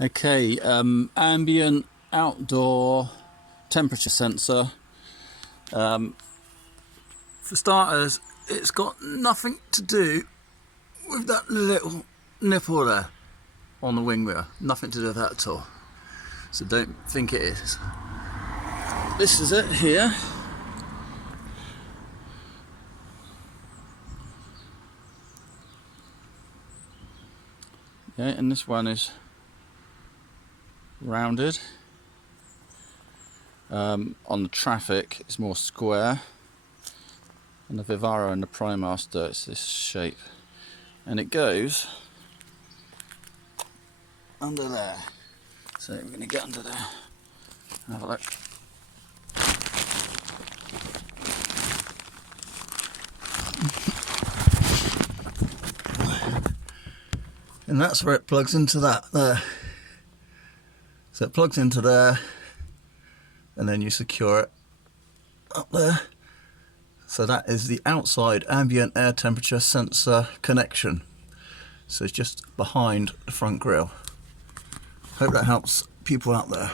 Okay, ambient outdoor temperature sensor. For starters, it's got nothing to do with that little nipple there on the wing mirror. Nothing to do with that at all. So don't think it is. This is it here. Yeah, and this one is rounded. On the Trafic it's more square, and the Vivaro and the Primastar it's this shape, and it goes under there. So we're going to get under there and have a look. And that's where it plugs into that there. So it plugs into there, and then you secure it up there. So that is the outside ambient air temperature sensor connection. So it's just behind the front grille. Hope that helps people out there.